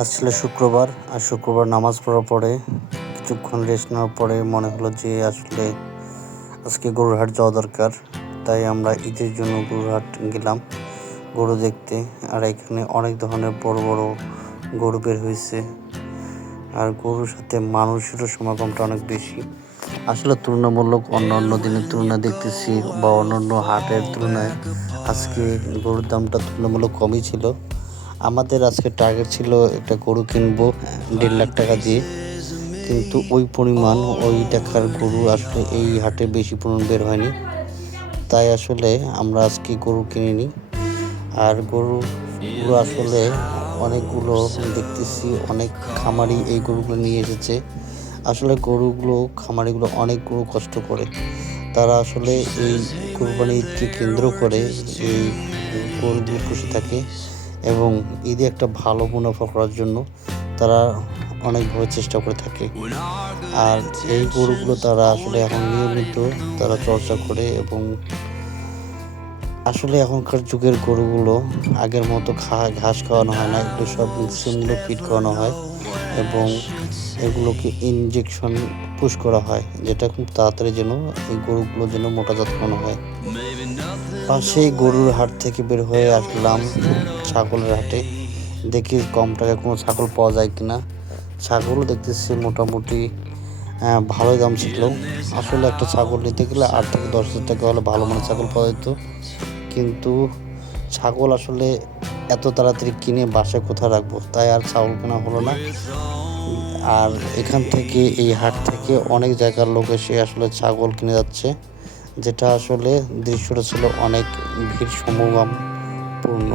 আজ ছিল শুক্রবার। আর শুক্রবার নামাজ পড়ার পরে কিছুক্ষণ রেস্ট নেওয়ার পরে মনে হলো যে আসলে আজকে গরুর হাট যাওয়া দরকার। তাই আমরা ঈদের জন্য গরুর হাট গেলাম গরু দেখতে। আর এখানে অনেক ধরনের বড় বড় গরু বের হয়েছে। আর গরুর সাথে মানুষেরও সমাগমটা অনেক বেশি। আসলে তুলনামূলক অন্যান্য দিনের তুলনায় দেখতেছি বা অন্যান্য হাটের তুলনায় আজকে গরুর দামটা তুলনামূলক কমই ছিল। আমাদের আজকে টার্গেট ছিল একটা গরু কিনবো 1.5 লাখ টাকা দিয়ে, কিন্তু ওই পরিমাণ ওই টাকার গরু আসলে এই হাটে বেশি পরিমাণ বের হয়নি। তাই আসলে আমরা আজকে গরু কিনিনি। আর গরুগুলো আসলে অনেকগুলো দেখতেছি অনেক খামারি এই গরুগুলো নিয়ে এসেছে। আসলে খামারিগুলো অনেকগুলো কষ্ট করে। তারা আসলে এই কোরবানিকে কেন্দ্র করে এই গরুগুলো পুষে থাকে এবং ঈদে একটা ভালো মুনাফা করার জন্য তারা অনেকভাবে চেষ্টা করে থাকে। আর এই গরুগুলো তারা আসলে এখন নিয়মিত তারা চর্চা করে এবং আসলে এখনকার যুগের গরুগুলো আগের মতো ঘাস খাওয়ানো হয় না, এগুলো সব মিক্সিমূলক ফিড করানো হয় এবং এগুলোকে ইনজেকশন পুশ করা হয়, যেটা খুব তাড়াতাড়ি যেন এই গরুগুলো যেন মোটাজাত করানো হয়। পাশেই গরুর হাট থেকে বের হয়ে আসলাম ছাগলের হাটে, দেখি কম টাকায় কোনো ছাগল পাওয়া যায় কিনা। ছাগলও দেখতেছি মোটামুটি ভালোই দাম ছিল। আসলে একটা ছাগল নিতে গেলে 8 থেকে 10 হাজার টাকা হলে ভালো মানের ছাগল পাওয়া যেত, কিন্তু ছাগল আসলে এত তাড়াতাড়ি কিনে বাসায় কোথায় রাখবো, তাই আর ছাগল কেনা হলো না। আর এখান থেকে এই হাট থেকে অনেক জায়গার লোক এসে আসলে ছাগল কিনে যাচ্ছে, যেটা আসলে দৃশ্যটা ছিল অনেক ভিড় সমাগমপূর্ণ।